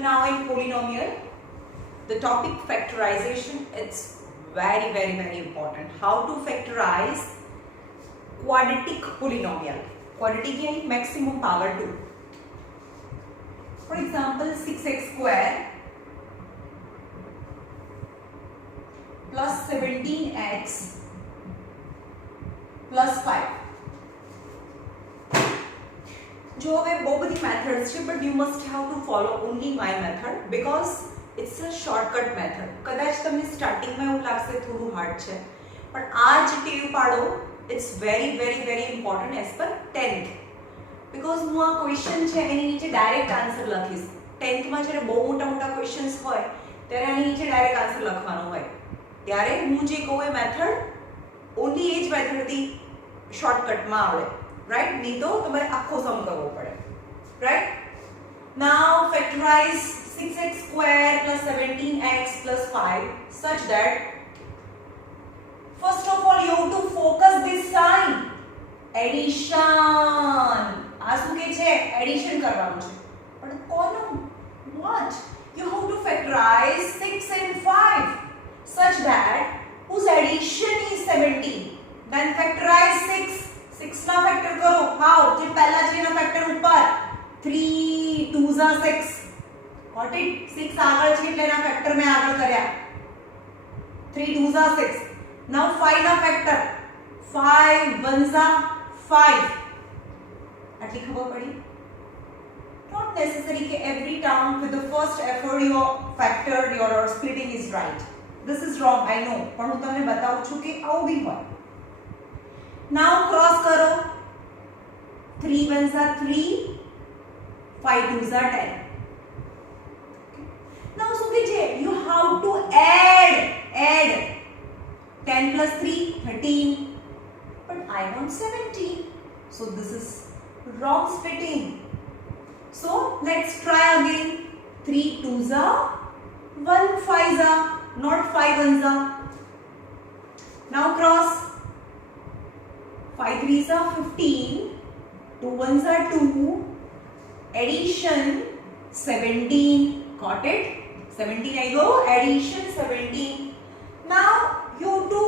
now in polynomial, the topic factorization, it's very, very, very important. How to factorize quadratic polynomial. Quadratic means maximum power 2. For example, 6x square plus 17x plus 5. जो હવે બહુ બધી methods છે, but you must have to follow only my method because it's a shortcut method. કદાચ તમને સ્ટાર્ટિંગમાં એવું લાગશે થોડું હાર્ડ છે, પણ આ જ ટેવ પાડો, it's very, very, very important as per 10th. because હું આ ક્વેશ્ચન છે એની નીચે ડાયરેક્ટ આન્સર લખીશ. 10th માં જ્યારે બહુ મોટા મોટા ક્વેશ્ચન્સ હોય ત્યારે આની નીચે ડાયરેક્ટ આન્સર લખવાનો હોય, ત્યારે હું જે કહું એ મેથડ ઓનલી એ જ મેથડથી શોર્ટકટમાં આવડે, રાઈટ? નહીં તો તમારે આખો સમ કરવો પડે, right? Now ફેક્ટરાઇઝ 6x square plus 17x plus 5 such that first of all you have to focus this sign, addition. આ શું કે છે? એડિશન કરવાનું છે. પણ કોનું? what? You have to factorize 6 and 5 such that whose addition is 17. then factorize 6. 6 ના factor કરો. how? જે પહેલા છે એના ફેક્ટર ઉપર. 3 2s are 6. got it? 6 આગળ છે એટલે એના ફેક્ટર મેં આગળ કર્યા. 3 2s are 6. now 5 ના ફેક્ટર. 5 1s are 5. આટલી ખબર પડી? not necessary કે every term with the first effort your factor your splitting is right. this is wrong, I know, પણ હું તમને બતાવું છું કે આવું બી હોય. now cross કરો. 3 1s are 3, 5 2s are 10. now શું કે છે? you have to add 10 plus 3 13, but I want 17, so this is wrong splitting. so let's try again. 3 2s are 1 5s are, not 5 1s are. now cross. 5 3s are 15, 2 1s are 2, addition 17. got it? 17 I go, addition 17. now you have to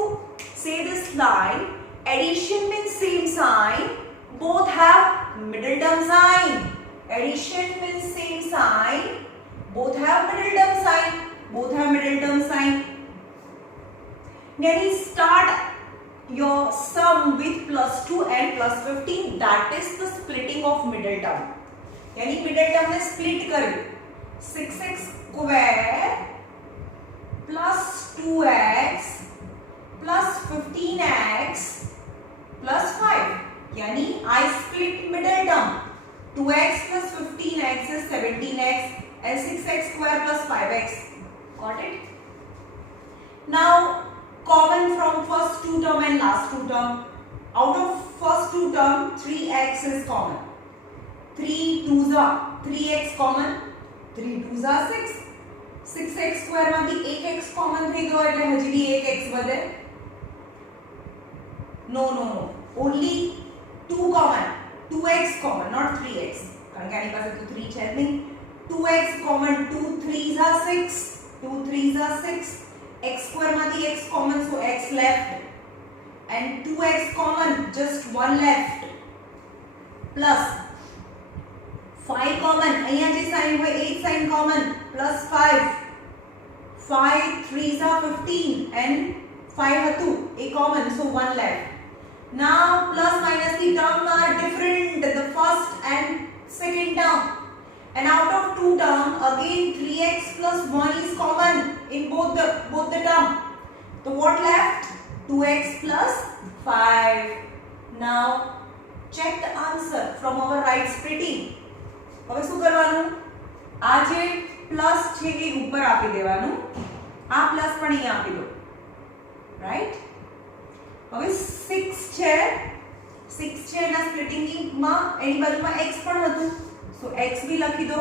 say this line, addition means same sign, both have middle term sign. addition means same sign, both have middle term sign. both have middle term sign. then you start your sum with plus 2 and plus 15. that is the splitting of middle term. यानी middle term ने split करें. 6x square plus 2x plus 15x plus 5. यानी I split middle term. 2x plus 15x is 17x and 6x square plus 5x. got it? now common from first two term and last two term. out of first two term 3x is common. 3 2s are 3x common. 3 2s are 6. 6x square માંથી 1x common થઈ ગયો એટલે હજી બી 1x વધે. no only 2 common. 2x common, not 3x. કારણ કે આની પાસે તો 3 છે જ નહીં. 2x common. 2 3s are 6. 2 3s are 6. x square માંથી x common, so x left. and 2x common, just 1 left. plus 5 common. અહીંયા જે સાઈન હોય એ sine common. plus 5. 5 3s are 15 and 5 હતું એ common, so 1 left. now plus minus the terms are different, the first and second term. and out of two term again 3x plus 1 is common in both the term. so what left? 2x plus 5. now check the answer from our right splitting. હવે શું કરવાનું? આ જે plus છે એ ઉપર આપી દેવાનું, આ પ્લસ પણ અહીંયા આપી દો, રાઈટ? હવે 6 છે એના સ્પ્લિટિંગમાં એની બાજુમાં x પણ હતું, સો x બી લખી દો.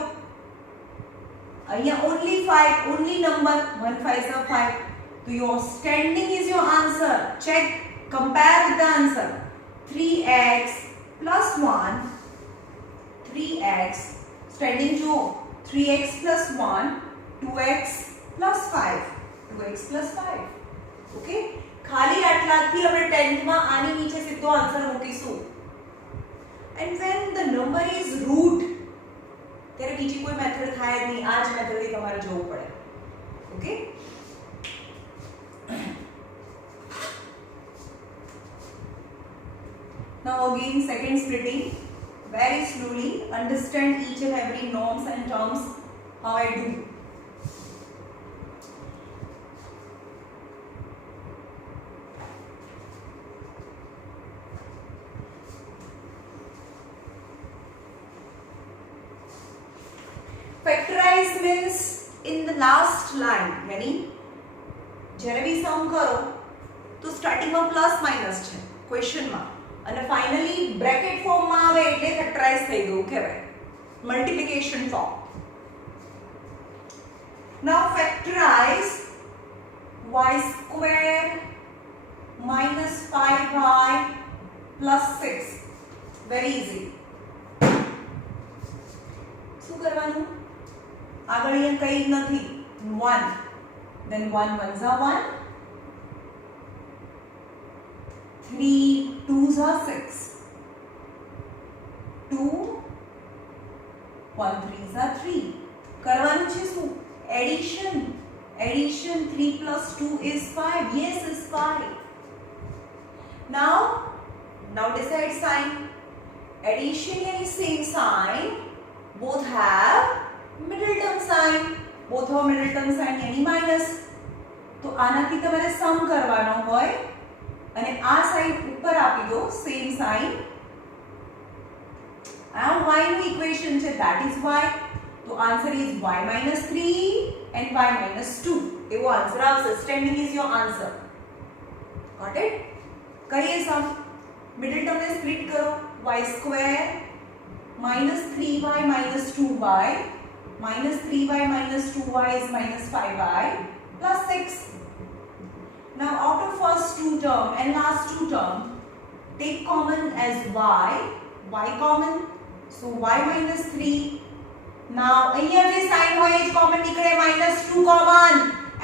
અહીંયા only 5, only number 1 5s are 5. so your standing is your answer. check, compare with the answer. 3x plus 1, 3x standing jo 3x plus 1, 2x plus 5, 2x plus 5. Okay, ખાલી આટલાથી આપણે 10th માં આની નીચે સીધો આન્સર મૂકીશું. And when the number is root, ત્યારે બીજી કોઈ મેથડ થાય જ નહીં, આ જ મેથડથી તમારે જવું પડે. Okay, now again second splitting. Very slowly understand each and every norms and terms how I do. Factorize means in the last line, यानी જ્યારે બી સમ કરો તો સ્ટાર્ટિંગમાં પ્લસ માઇનસ છે ક્વેશ્ચનમાં, અને ફાઇનલી બ્રેકેટ ફોર્મમાં આવે એટલે ફેક્ટરાઇઝ થઈ ગયું કહેવાય, મલ્ટીપ્લિકેશન ફોર્મ. નાઉ ફેક્ટરાઇઝ y square minus 5y plus 6. Very easy. શું કરવાનું? આગળ અહીંયા કંઈ જ નથી, 1, then 1 ones are 1, 3 2s are 6, 2 1 3s are 3. કરવાનું છે શું? Addition. Addition 3 plus 2 is 5. Yes, is 5. Now decide sign. Addition यानी same sign, both have middle term sign, both have middle term sign यानी minus. तो આનાથી તમારે સમ કરવાનો હોય અને આ સાઈન ઉપર આપી દો સેમ સાઈન. આ y નું ઇક્વેશન છે, that is y. તો answer is y minus 3 and y minus 2. એવો આન્સર આવશે. Standing is your answer. Got it? કરીએ સમ. મિડલ ટર્મને સ્પ્લિટ કરો. y square minus 3y minus 2y minus 3y minus 2y is minus 5y plus 6. Now out of first two term and last two term, take common as y common, so y minus 3. Now અહીંયા જે sine હોય એ જ common નીકળે, minus 2 common,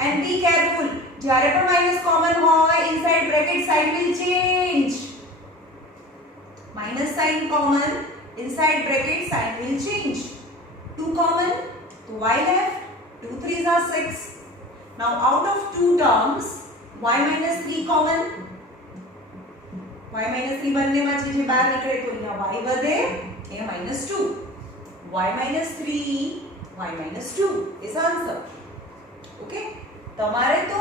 and be careful, જ્યારે પણ minus common હોય inside bracket sign will change. Minus sign common, inside bracket sign will change. 2 common, so y left, 2 3s are 6. Now out of two terms, y minus 3 common, y minus 3 બંનેમાં જે બહાર નીકળે તો અહીંયા y વધે, અહીંયા minus 2. y minus 3, y minus 2 is answer. Okay? તમારે તો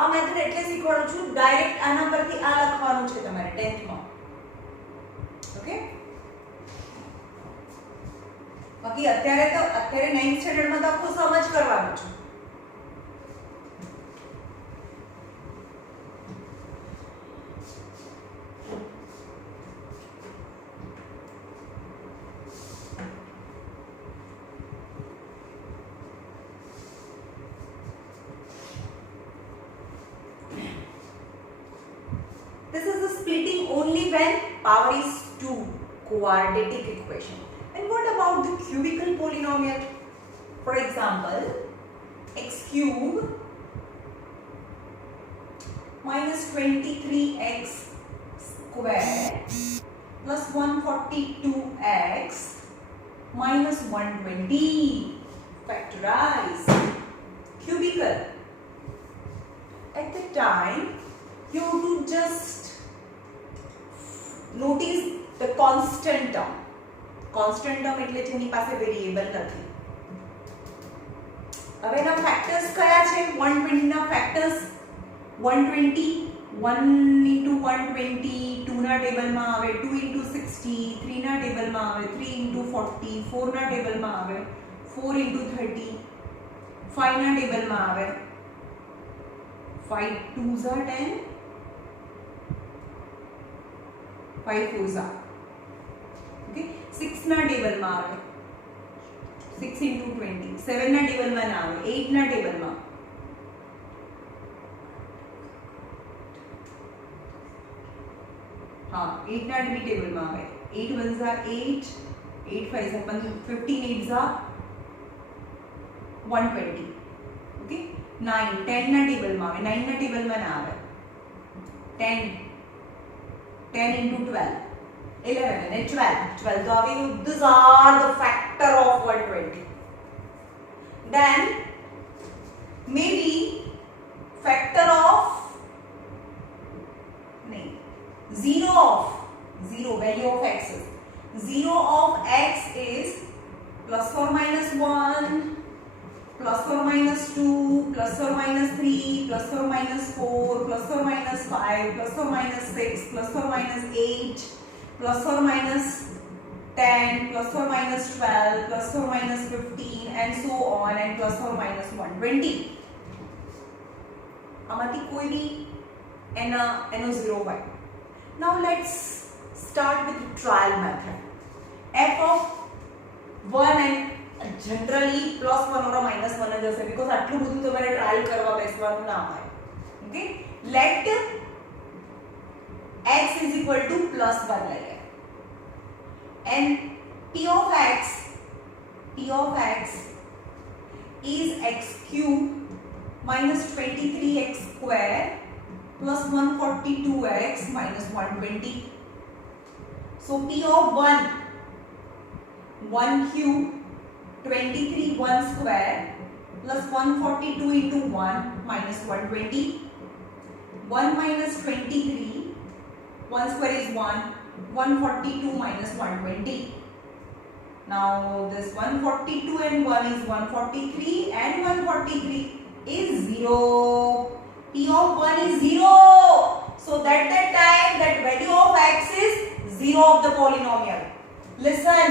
આ મેથડ એટલે શીખવાડું છું, ડાયરેક્ટ આના પરથી આ લખવાનું છે તમારે 10th માં. ઓકે? બાકી અત્યારે 9th સ્ટાન્ડર્ડ માં તો આખું સમજ કરવાનું છે. This is the splitting only when power is 2, quadratic equation. And what about the cubical polynomial? For example, x cube minus 23x square plus 142x minus 120. Factorize. Cubical. At the time, you have to just notice the constant term. Constant term એટલે જેની પાસે variable નથી. હવે એના factors કયા છે? 120 ના factors 120, 1 into 120 2 ના ટેબલમાં આવે, 2 into 60 3 ના ટેબલમાં આવે, 3 into 40 4 ના ટેબલમાં આવે, 4 into 30 5 ના ટેબલમાં આવે, 5 2s are 10, 5 4s are. Okay, 6 ના ટેબલમાં આવે, 6 into 20, 7 ના ટેબલમાં ના આવે, 8 ના ટેબલમાં, હા 8 ના બી ટેબલમાં આવે, 8 ones are 8, 8 5 15 8 जा 120. ओके 9 10 ના ટેબલ માં આવે 9 ના ટેબલ માં ના આવે 10 into 12 11 and 12 તો આવી these are the factor of 120. then maybe factor of 0 value of x is 0 of x is plus or minus 1 plus or minus 2 plus or minus 3 plus or minus 4 plus or minus 5 plus or minus 6 plus or minus 8 plus or minus 10 plus or minus 12 plus or minus 15 and so on and plus or minus 120. આમાંથી કોઈ બી એનો 0 હોય. Now let's start with the trial method. f of 1 and generally plus 1 or minus 1 જ હશે because આટલું બધું તમારે trial કરવા બેસવાનું ના હોય. Okay, let x is equal to plus 1 લઈએ and p of x is x cube minus 23x square plus 142x minus 120. So p of 1 cube 23 1 square plus 142 into 1 minus 120. 1 minus 23 1 square is 1 142 minus 120. Now this 142 and 1 is 143 and 143 is 0. P of 1 is 0. So that time that value of x is 0 of the polynomial. Listen,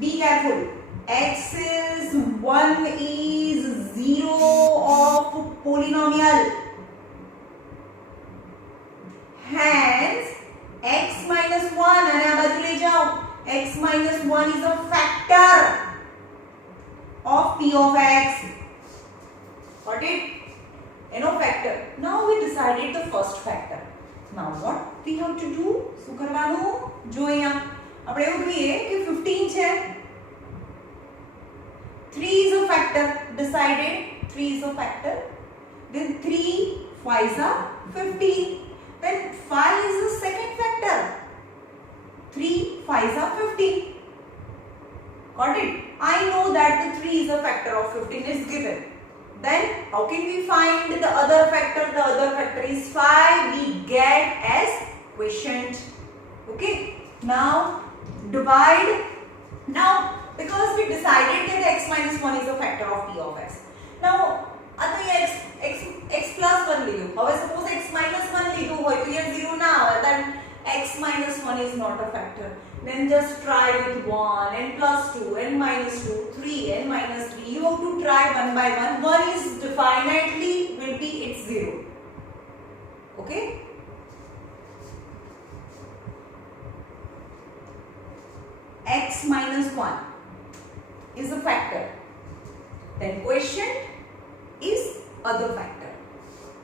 be careful. X is 1 is 0 of polynomial. Hence x minus 1 અને આ બાજુ લઈ જાઓ x minus 1 is a factor of p of x. Got it? No factor. Now we decided the first factor. Now what we have to do? શું કરવાનું? જો અહીંયા આપણે એવું જોઈએ કે 15 છે. 3 is a factor. Decided 3 is a factor. Then 3 5s are 15. Then 5 is the second factor. 3 5s are 15. Got it? I know that the 3 is a factor of 15 is given. Then how can we find the other factor? The other factor is 5. We get as quotient. Okay. Now divide. Now because we decided that x minus 1 is a factor of p of x. Now x plus 1 લીધું. હવે suppose x minus 1 લીધું હોય તો એ 0 ના આવે. Then x minus 1 is not a factor. Then just try with 1 and plus 2 and minus 2, 3 and minus 3. You have to try one by one. 1 is definitely will be it's 0. Okay? X minus 1 is a factor. Then quotient is other factor.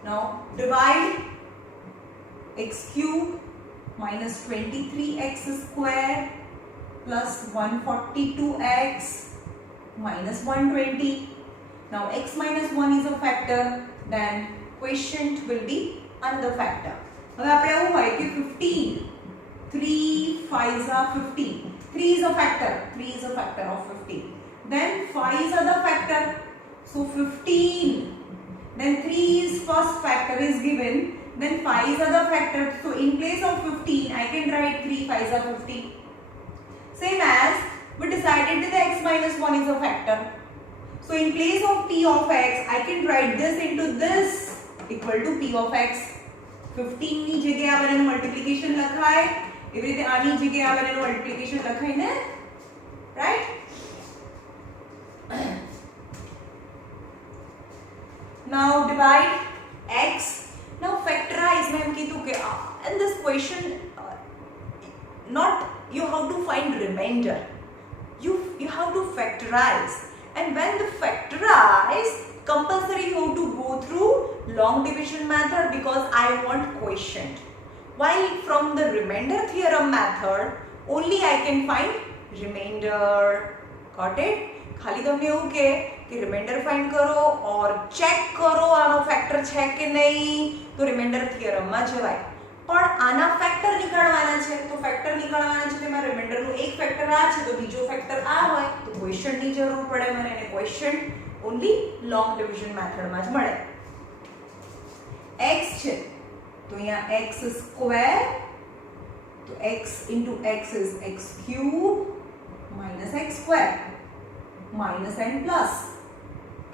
Now divide x cube minus 23x square plus 142x minus 120. Now x minus 1 is a factor, then quotient will be another factor. હવે આપણે એવું હોય કે 15 3 5s are 15. 3 is a factor. 3 is a factor of 15. Then 5 is other factor. So 15. Then 3 is first factor is given. Then 5 is other factor. So in place of 15, I can write 3 5s are 15. Same as we decided that the x minus 1 is a factor. So in place of p of x, I can write this into this equal to p of x. 15 ની જગ્યાએ આપણે એનું multiplication લખાય. એવી રીતે આની જગ્યાએ આપણે એનું મલ્ટીપ્લિકેશન લખાય ને, right? Now divide x. Now factorize. मैंने कीधु के and this question not you have to find remainder. You have to factorize. And when the factorize, compulsory you have to go through long division method because I want quotient. While from the remainder theorem method, only I can find reminder. Got it? खाली તમને એવું કે reminder find કરો ઓર check કરો આનો factor છે કે નહીં, તો રિમાઇન્ડર થિયરમમાં જવાય. પણ આના ફેક્ટર નીકાળવાના છે, તો ફેક્ટર નીકાળવાના છે તેમાં રિમાઇન્ડરનું એક ફેક્ટર આ છે તો બીજો ફેક્ટર આ હોય, તો ક્વેશ્ચનની જરૂર પડે મને, અને ક્વેશ્ચન ઓન્લી લોંગ ડિવિઝન મેથડમાં જ મળે. x છે તો અહીંયા x સ્ક્વેર, તો x into x is x cube minus x square minus and plus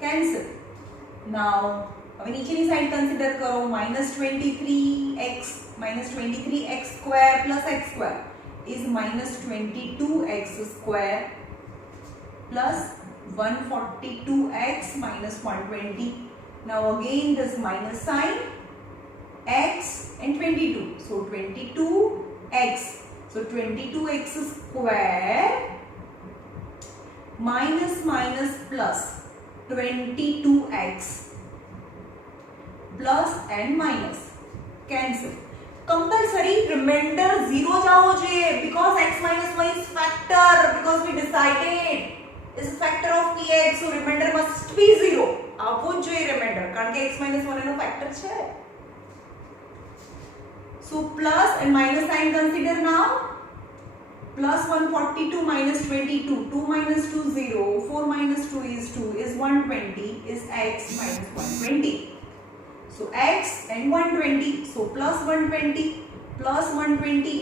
cancel. Now હવે નીચેની સાઈડ કન્સિડર કરો. -23x square plus x square is -22x square plus 142x minus 120. Now again this minus sign, x and 22, so 22x, so 22x square minus minus plus 22x plus and minus cancel. Compulsory remainder 0 जाओ जे, because x minus 1 is factor, because we decided is a factor of px, so remainder must be 0. आवो जो remainder कारण के x minus 1 એનો factor છે. So plus and minus sign consider now. Plus 142 minus 22, 2 minus 2 0, 4 minus 2 is 2, is 120, is x minus 120. So x and 120, so plus 120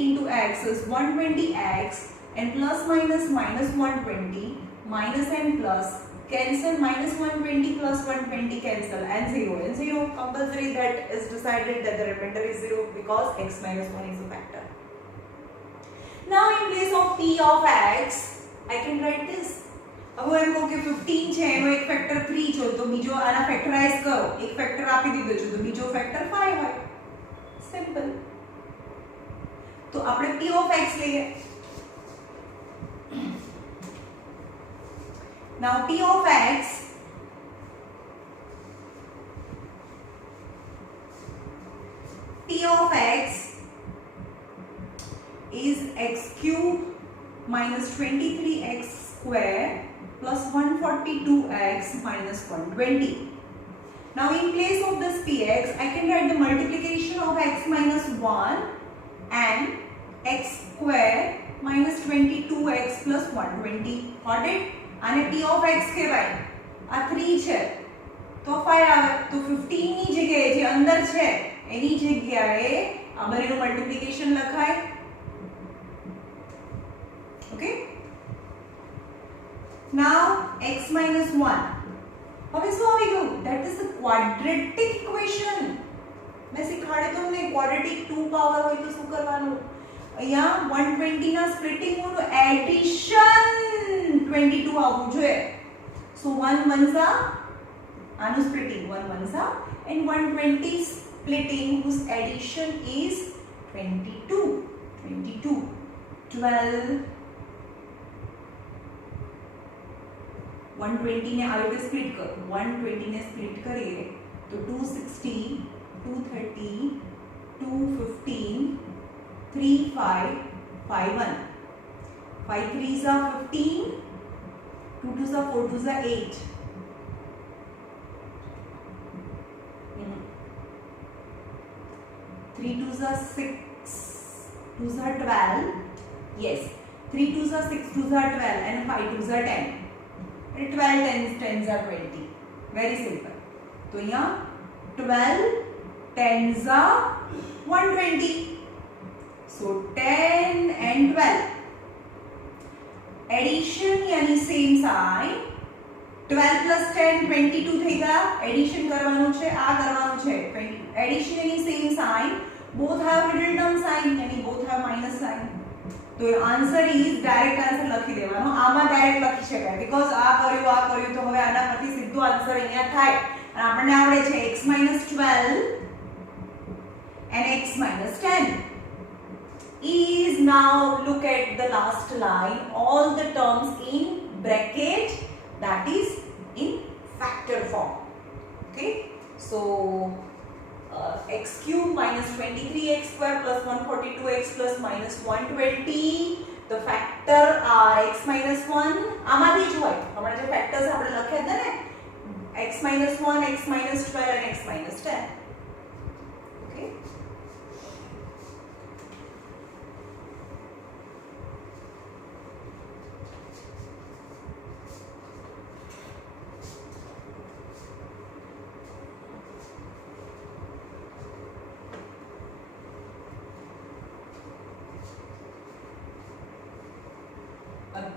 into x is 120x, and plus minus minus 120, minus and plus cancel, minus 120 plus 120 cancel, and 0 and 0. Compulsory that is decided that the remainder is 0 because x minus 1 is a factor. Now in place of p of x, I can write this. अब હું એમ કહું કે 15 છે એનો એક factor 3 છે તો બીજો આના ફેક્ટરાઇઝ કરો, એક ફેક્ટર આપી દીધો છે તો બીજો ફેક્ટર 5 હોય. સિમ્પલ. તો આપણે p of x લઈએ. Now p of x is x cube minus 23x square plus 142x minus 120. Now in place of this px, I can write the multiplication of x minus 1 and x square minus 22x plus 120. Got it? And p of x કહેવાય. આ 3 છે તો 5 આવે, તો 15 ની જગ્યાએ જે અંદર છે એની જગ્યાએ આ બંનેનું મલ્ટીપ્લિકેશન લખાય. Okay? Now x minus 1. હવે શું આવી ગયું? That is the quadratic equation. મેં શીખવાડે તો ને quadratic 2 પાવર હોય તો શું કરવાનું? અહીંયા 120 ના સ્પ્લિટિંગ નું એડિશન 22 આવવું જોઈએ. So 1 ones are આનું splitting 1 ones are and 120 splitting whose addition is 22. 12 120 ने આવી રીતે સ્પ્લિટ કરો. 120 ને સ્પ્લિટ કરીએ તો 260, 230, 215, 35, 51. 5 3s are 15, 2 2s are 4 2s are 8. 3 2s are 6, 2s are 12. Yes, 3 2s are 6, 2s are 12 and 5 2s are 10. 12 10s are 20. Very simple. तो यहाँ 12 10s are 120. So 10 and 12. Addition यानी same sign. 12 plus 10 22 થઈ ગયા. Addition કરવાનું છે, આ કરવાનું છે. Addition यानी same sign. Both have middle term sign यानी both have minus sign. तो आंसर इज डायरेक्ट आंसर લખી દેવાનો. આમાં ડાયરેક્ટ લખી શકાય બીકોઝ આ કર્યું તો હવે આના પરથી સીધો આન્સર અહીંયા થાય. અને આપણને આવડે છે x - 12 and x - 10 is now look at the last line, all the terms in bracket, that is in factor form. Okay, so x cube minus 23x square plus 142x plus minus 120. The factor are x minus 1 આમાંથી જ હોય હમણાં જે factors આપણે લખ્યા હતા ને x minus 1, x minus 12 and x minus 10. Okay.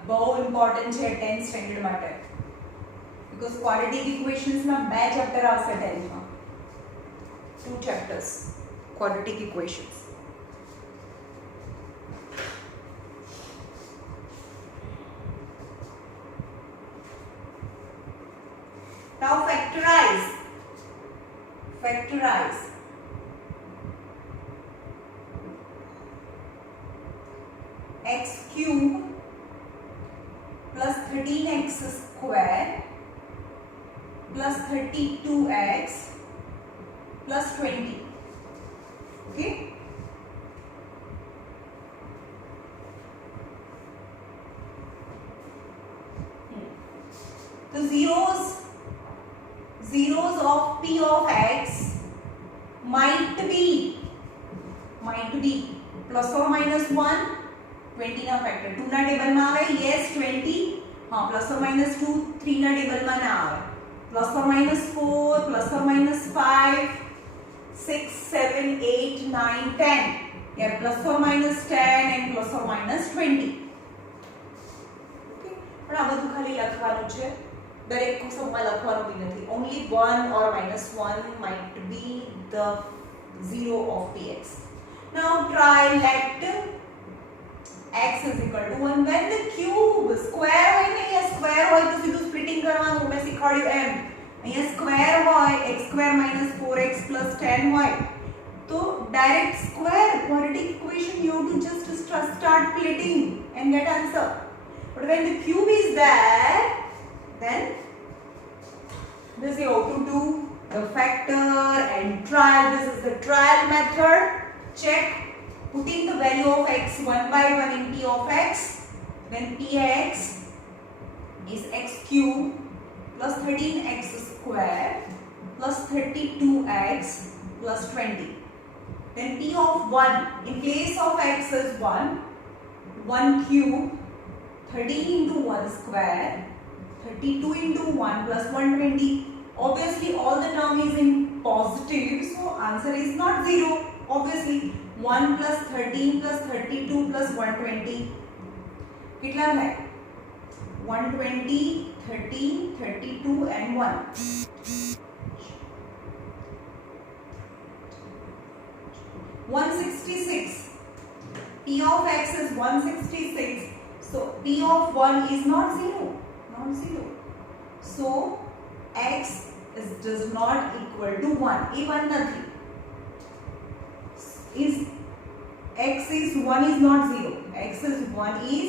બહુ ઇમ્પોર્ટન્ટ છે 10th સ્ટેન્ડર્ડ માટે because quadratic equations ના બે ચેપ્ટર આવશે 10th માં 2 chapters quadratic equations. Now factorize x cube plus 13x square plus 32x plus 20. Okay. So zeros of p of x might be plus or minus 1. 20 ના factor 2 ના table માં આવે yes 20 હા plus or minus 2 3 ના table માં ના આવે plus or minus 4 plus or minus 5 6 7 8 9 10 yeah plus or minus 10 and plus or minus 20. Okay પણ આ બધું ખાલી લખવાનું છે દરેક સમમાં લખવાનું બી નથી only 1 or minus 1 might be the zero of px. Now try let x is equal to 1 when the cube square હોય ને અહીંયા square હોય તો સીધું splitting કરવાનું મેં શીખવાડ્યું એમ અહીંયા square હોય x square minus 4x plus 10 હોય તો direct square quadratic equation you have to just start splitting and get answer. But when the cube is there then this you have to do the factor and trial. This is the trial method. Check putting the value of x 1 by 1 in p of x, then px is x cube plus 13x square plus 32x plus 20. Then p of 1 in place of x is 1 cube, 13 into 1 square, 32 into 1 plus 120. Obviously all the term is in positive, so answer is not 0. Obviously 1 plus 13 plus 32 plus 120 कितना है 120 13 32 and 1 166. P of x is 166, so P of 1 is not 0, so x does not equal to 1. A 1 nothing. Is x is 1 is not 0. X is 1 is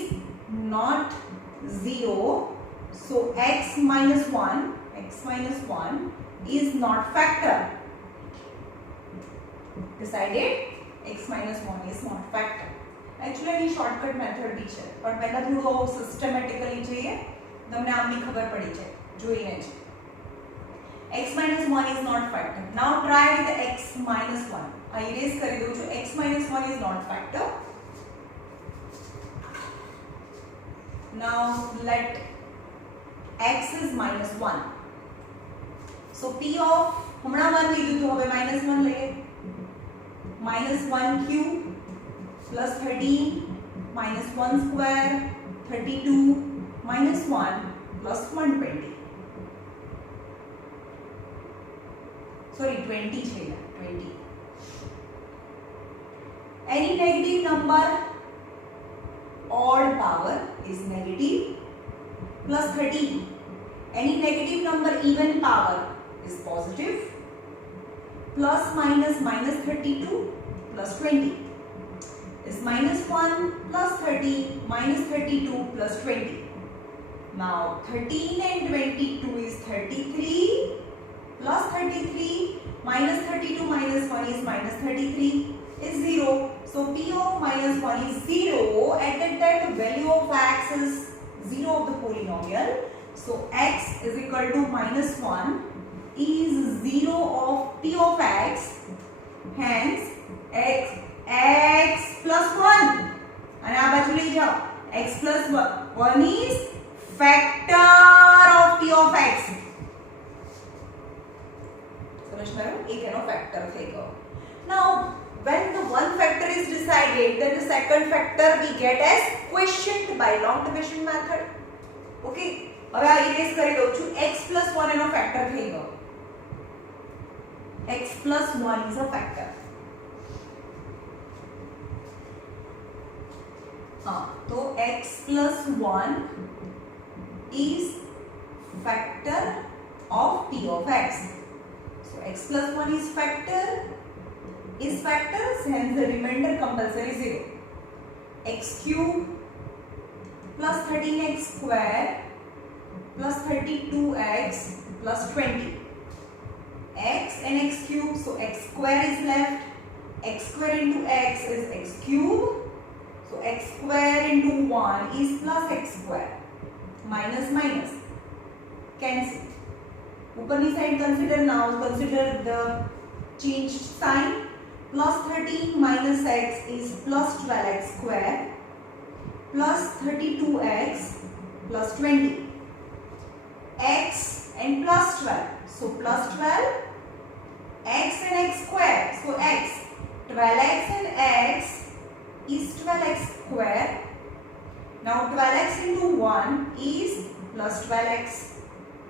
not 0. So x minus 1 is not factor. Decided x minus 1 is not factor. Actually any shortcut method bhi છે પણ પહેલા થોડું systematically જોઈએ તમને આમની ખબર પડી જાય જોઈને જ. x minus 1 is not factor. Now try with x minus 1. I erase કરી દઉં છું. x minus 1 is not factor. Now let x is minus 1. So p of હમણાં 1 લીધું તો હવે minus 1 લઈએ. minus 1 cube plus 13 minus 1 square 32 minus 1 plus 120. Sorry 20 છે 20. Any negative number odd power is negative plus 13. Any negative number even power is positive. Plus minus minus 32 plus 20 is minus 1 plus 30 minus 32 plus 20. Now 13 and 22 is 33 plus 33 minus 32 minus 1 is minus 33 is 0. So P of minus 1 is 0. At that time the value of x is 0 of the polynomial. So x is equal to minus 1 is 0 of P of x. Hence x plus 1. And આ બાજુ લઈ જાઓ. X plus 1 is factor of P of x. સમજ પડ્યું? એક એનો factor થઈ ગયો. Now when the one factor is decided, then the second factor we get as quotient by long division method. Okay? હવે આ erase કરી દઉં છું. X plus 1 એનો factor થઈ ગયો. X plus 1 is a factor. तो x plus 1 is factor of P of x. So x plus 1 is factor, hence the remainder compulsory 0. X cube plus 13x square plus 32x plus 20. X and x cube, so x square is left. X square into x is x cube. So x square into 1 is plus x square. Minus minus. Cancel. Upperly side consider now. Consider the changed sign. Plus 13 minus x is plus 12x square. Plus 32x plus 20. X and plus 12. So plus 12. X and x square. So x. 12x and x is 12x square. Now 12x into 1 is plus 12x.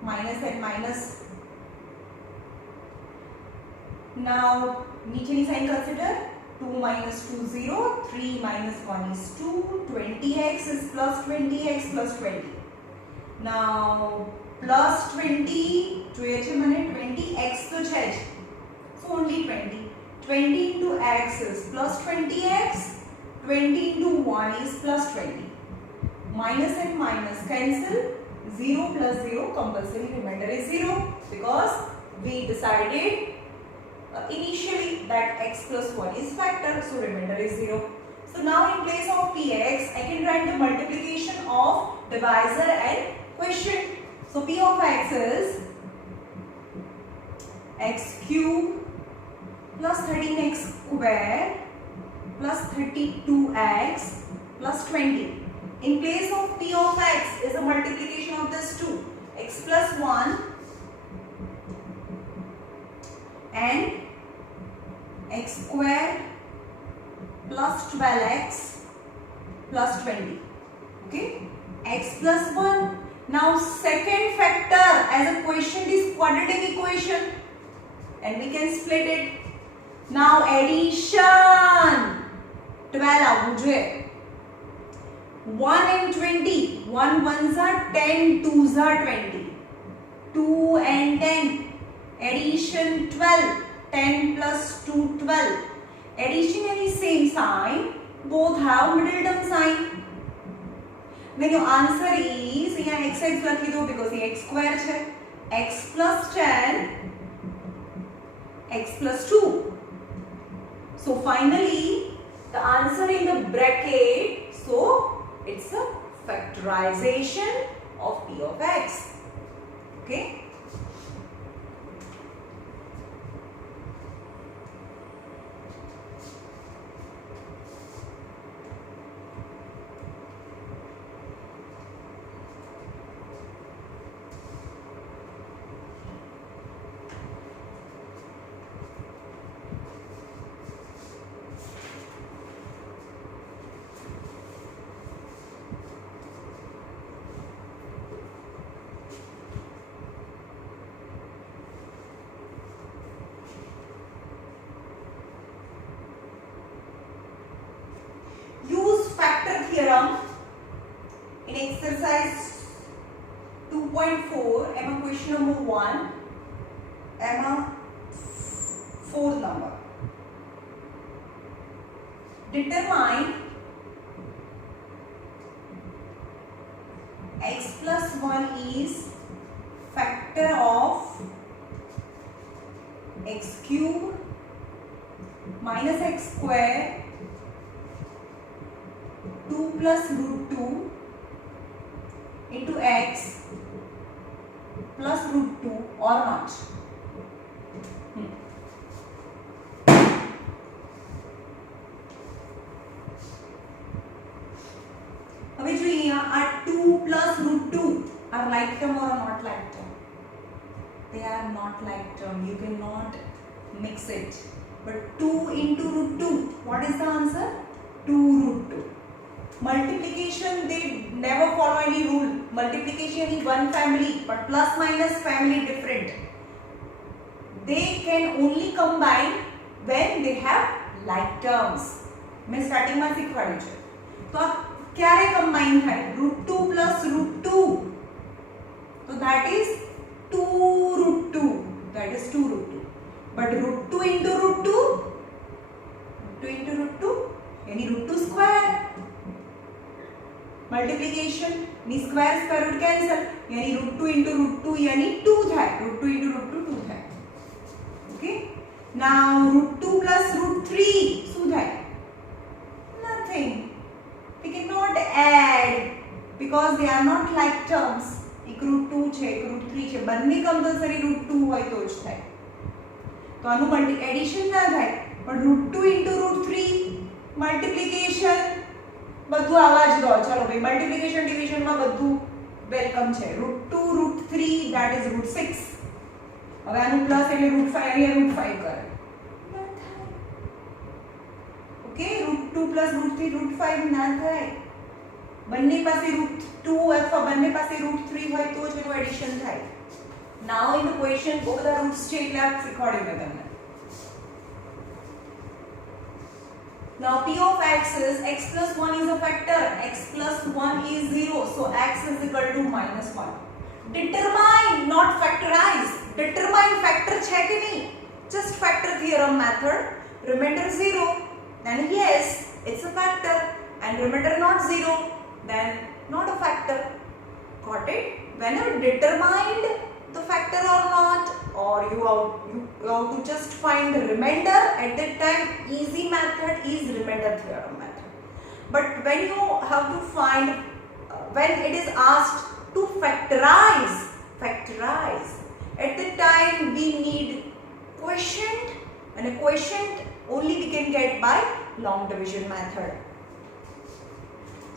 Minus and minus. Now niche sign consider. 2 minus 2 0. 3 minus 1 is 2. 20x is plus 20x plus 20. Now plus 20 20x तो है. So only 20. 20 into x is plus 20x. 20 into 1 is plus 20. Minus and minus cancel. 0 plus 0 compulsory remainder is 0 because we decided initially that x plus 1 is factor, so remainder is 0. So now in place of px, I can write the multiplication of divisor and quotient. So p of x is x cube plus 13x square plus 32x plus 20. In place of p of x is a multiplication of this two. X plus 1 and x square plus 12x plus 20. Okay? X plus 1. Now second factor as a quotient is quadratic equation and we can split it. Now addition 12 આવવું જોઈએ. 1 and 20. 1 ones are 10, 2s are 20. 2 and 10. Addition 12. 10 plus 2 12. Addition is same sign. Both have middle term sign. Then your answer is here x લખી દો because x square છે. X plus 10. X plus 2. So finally the answer in the bracket, so it's a factorization of p of x. Okay? theorem in exercise 2.4 એમાં question number 1 એમાં 4th number determine x plus 1 is factor of x cube minus x square 2 plus root 2 into x plus root 2 or not. હવે જોઈએ આ 2 plus root 2 are like term or not like term? They are not like term. You cannot mix it. But 2 into root 2, what is the answer? 2 root 2. Multiplication, they never follow any rule. Multiplication is one family, but plus minus family different. They can only combine when they have like terms. मैं starting में सिखवाड़ी છે. तो ક્યારે combine થાય? root 2 plus root 2. So that is 2 root 2. That is 2 root 2. But root 2 into root 2, root 2 into root 2, यानी root 2 square. Multiplication ની square square root cancel, यानी root 2 into root 2 यानी 2 થાય. root 2 into root 2 2 થાય. Okay. Now root 2 plus root 3 શું થાય? Nothing. We cannot add because they are not like terms. એક root 2 છે, એક root 3 છે. બંને compulsory root 2 હોય તો જ થાય. તો આનું એડિશન ના થાય. પણ root 2 into root 3 multiplication બધું આવા જ દો. ચલો ભાઈ મલ્ટીપ્લિકેશન ડિવિઝન માં બધું વેલકમ છે. root 2 root 3 that is root 6. હવે આનું પ્લસ એટલે root 5 અહીંયા root 5 કરે. Okay root 2 plus root 3 root 5 ના થાય. બંને પાસે root 2 અથવા બંને પાસે root 3 હોય તો જ એનું એડિશન થાય. Now in the question બહુ બધા રૂટ્સ છે એટલે આ શીખવાડ્યું મેં તમને. Now p of x is x plus 1 is a factor. X plus 1 is 0. So x is equal to minus 1. Determine, not factorize. Determine factor है कि नहीं? Just factor theorem method. Remainder 0. Then yes, it's a factor. And remainder not 0. Then not a factor. Got it? When you determined the factor or not, or you have to just find the remainder, at that time easy method is remainder theorem method. But when you have to find when it is asked to factorize, at that time we need quotient, and a quotient only we can get by long division method.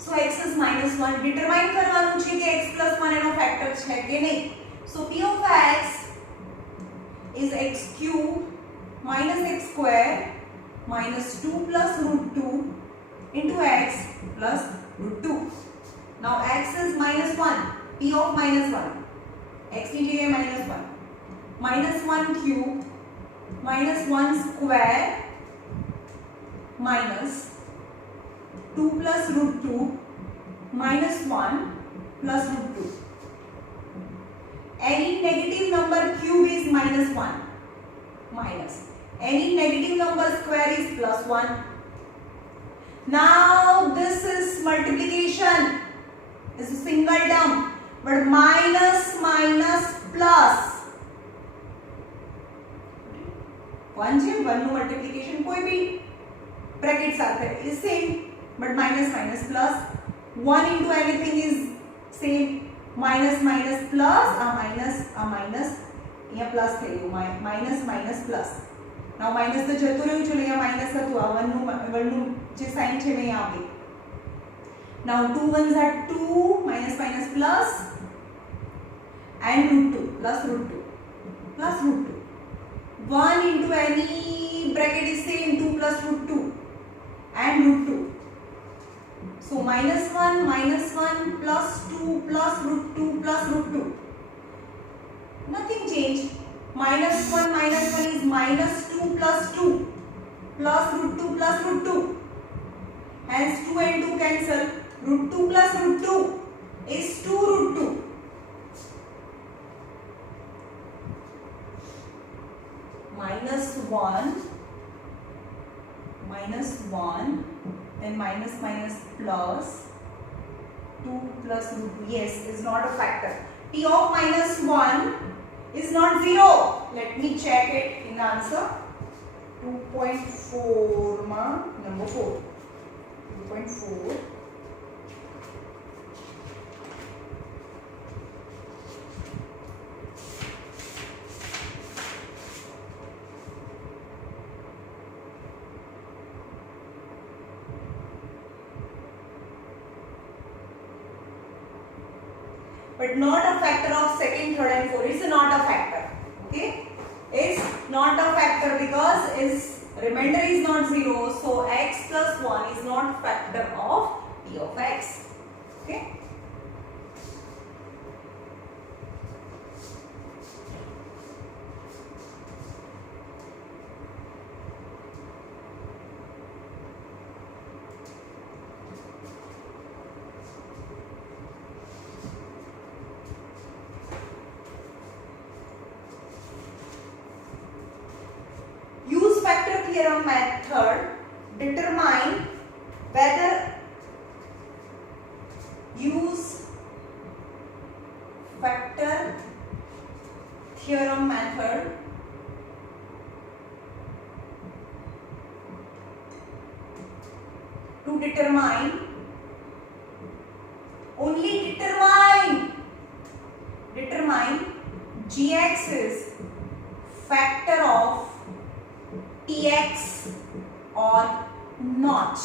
So x is minus 1. Determine करवानुं છે કે x plus 1 એનો factor છે કે નહીં. So p of x is x cube minus x square minus 2 plus root 2 into x plus root 2. Now x is minus 1. P of minus 1. X की जगह minus 1. Minus 1 cube minus 1 square minus 2 plus root 2 minus 1 plus root 2. Any negative number cube is minus 1. Minus. Any negative number square is plus 1. Now this is multiplication. It's a single term. But minus minus plus. 1 છે 1 નું multiplication કોઈ બી bracket સાથે is same. But minus minus plus 1 into anything is same. Minus minus plus a minus અહીંયા plus થઈ ગયું minus minus plus. Now minus તો જતું રહ્યું છે અહીંયા minus હતું આ 1 નું જે સાઇન છે મેં અહીંયા આપી. Now 2 ones are 2 minus minus plus and root 2 plus root 2 plus root 2. 1 into any bracket is same 2 plus root 2 and root 2. So minus 1 plus 2 plus root 2 plus root 2. Nothing changed. Minus 1 is minus 2 plus 2 plus root 2 plus root 2. Hence 2 and 2 cancel. Root 2 plus root 2 is 2 root 2. Minus 1 then minus minus plus 2 plus root 2. Yes, is not a factor. P of minus 1 is not 0. Let me check it in the answer 2.4 ma number 4 2.4. But not a factor of second, third and fourth. It's not a factor. Okay, it's not a factor because its remainder is not 0. So x plus 1 is not factor of p of x. Okay. Theorem method, determine whether use factor theorem method to determine, only determine gx is factor of tx or not.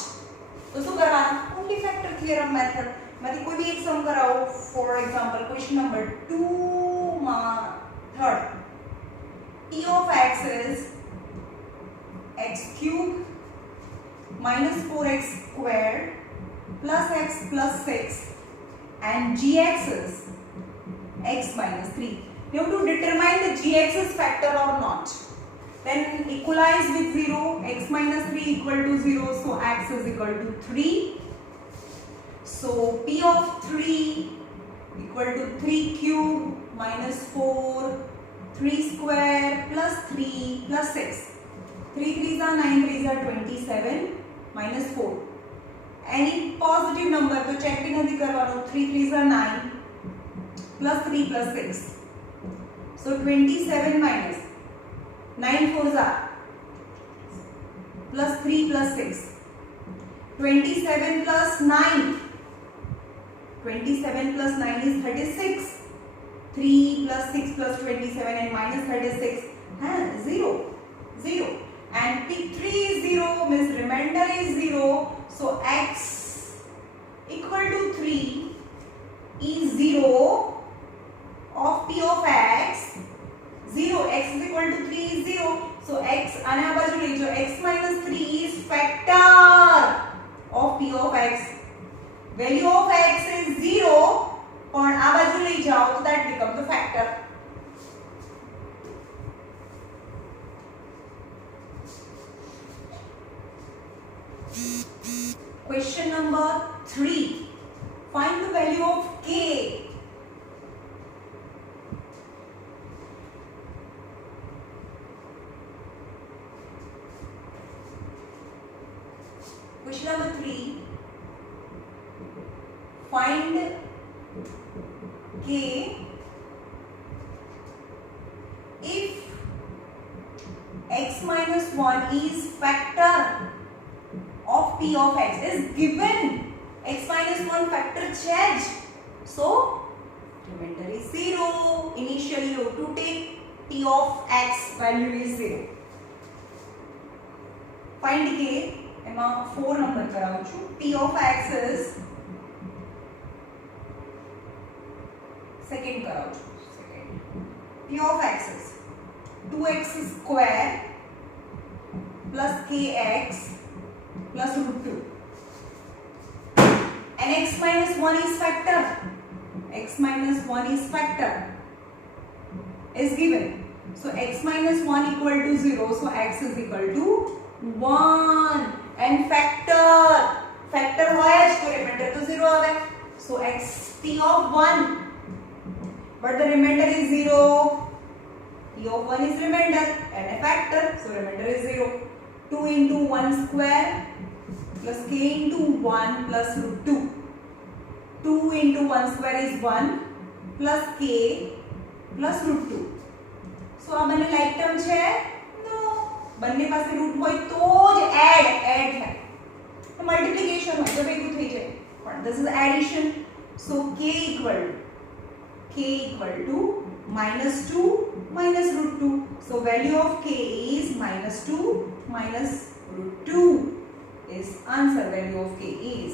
तो શું કરવાનું? only factor theorem method માંથી કોઈ भी એક સમ કરાવો. for example question number 2 માં third t of x is x cube minus 4x squared plus x plus 6 and gx is x minus 3. You have to determine the gx's factor or not. Then equalize with 0, x minus 3 equal to 0, so x is equal to 3. So p of 3 equal to 3 cube minus 4, 3 square plus 3 plus 6. 3 3s are 9 3s are 27 minus 4. Any positive number तो check भी नहीं करवानो. 3 3s are 9 plus 3 plus 6. So 27 minus 9 4s are plus 3 plus 6. 27 plus 9. 27 plus 9 is 36. 3 plus 6 plus 27 and minus 36. 0. 0. And P3 is 0 means remainder is 0. So x equal to 3 is 0 of p of x. 0 x is equal to 3 is 0. So x आने आ बाजू ले जाओ. x minus 3 is factor of p of x. Value of x is 0. और आ बाजू ले जाओ तो that becomes the factor. Question number 3. Find the value of k. Question number 3. Find k if x minus 1 is factor of p of x is given. X minus 1 factor change. So remainder is 0. Initially you have to take t of x value is 0. Find k. એમાં 4 number કરાવું છું. p of x is second કરાવું છું. second p of x is 2x square plus kx plus root 2 and x minus 1 is factor. X minus 1 is factor is given. So x minus 1 equal to 0. So x is equal to 1. And factor होया तो remainder तो 0 आवे. So x p of 1 but the remainder is 0. p of 1 is remainder and a factor, so remainder is 0. 2 into 1 square plus k into 1 plus root 2. 2 into 1 square is 1 plus k plus root 2. So આ મને like term છે? No, બંને પાસે route હોય તો જ add થાય, multiplication હોય તો ભેગું થઈ જાય, પણ this is addition. So k equal to -2 minus root 2. So value of k is -2 minus root 2 is answer. Value of k is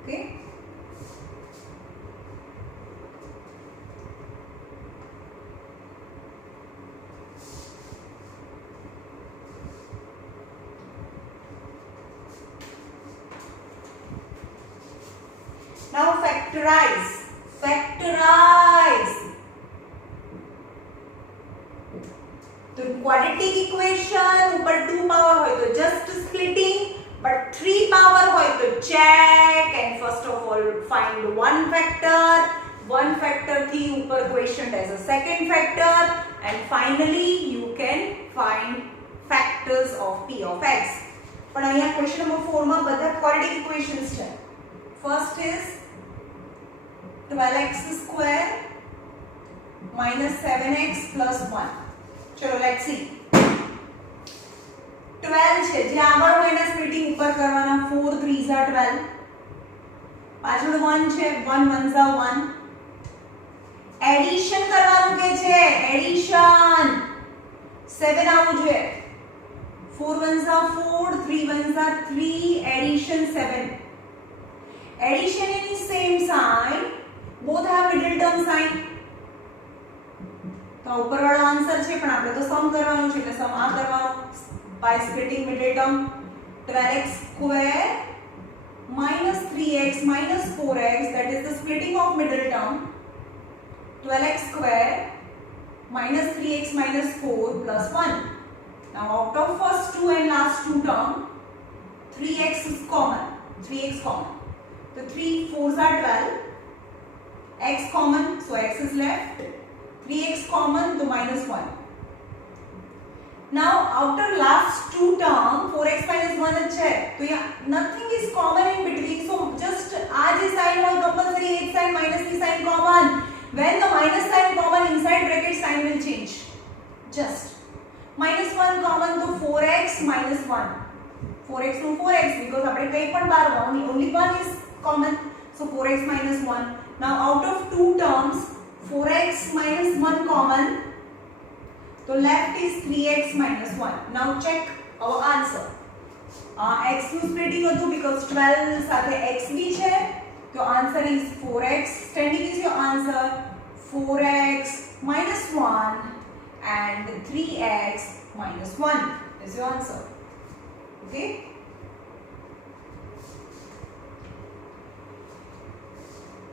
okay. Now factorize. तो quadratic equation ऊपर 2 power હોય તો just splitting, but 3 power હોય તો check, and first of all find one factor થી ઉપર quotient as a second factor, and finally you can find factors of p of x. પણ અહીંયા question number 4 માં બધા quadratic equations છે. First is 12x square minus 7x plus 1. चलो let's see. 12 છે જે આગળ હોય એના સ્પ્લિટિંગ ઉપર કરવાના. 4 3s are 12. પાછળ 1 છે, 1 1s are 1. એડિશન કરવાનું કે છે, એડિશન. 7 આવું જોઈએ. 4 1s are 4, 3 1s are 3, addition 7. Addition in the same sign, both have middle term sign. तो ऊपर वाला आंसर છે પણ આપણે તો સમ કરવાનું છે એટલે સમ આ કરવાનો by splitting middle term. 12x square minus 3x minus 4x, that is the splitting of middle term. 12x square minus 3x minus 4 plus 1. Now out of first two and last two term, 3x is common. 3x common. So 3 4s are 12. X common, so x is left. 3x common, so minus 1. Now after last two term, 4x minus 1 है, तो यहाँ nothing is common in between. So just आज ये sign और compulsory एक sign minus की sign common. When the minus sign common, inside bracket sign will change. Just minus 1 common, तो 4x minus 1. 4x to 4x because આપણે કઈ પણ બાર only one is common. So 4x minus 1. Now out of two terms, 4x minus 1 common. So left is 3x minus 1. Now check our answer. X નું splitting હતું because 12 સાથે x भी છે. So answer is 4x. Standing is your answer. 4x minus 1 and 3x minus 1 is your answer. Okay.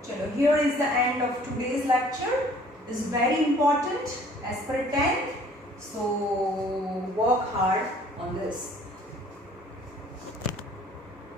Chalo, here is the end of today's lecture. This is very important as per 10th. So work hard on this.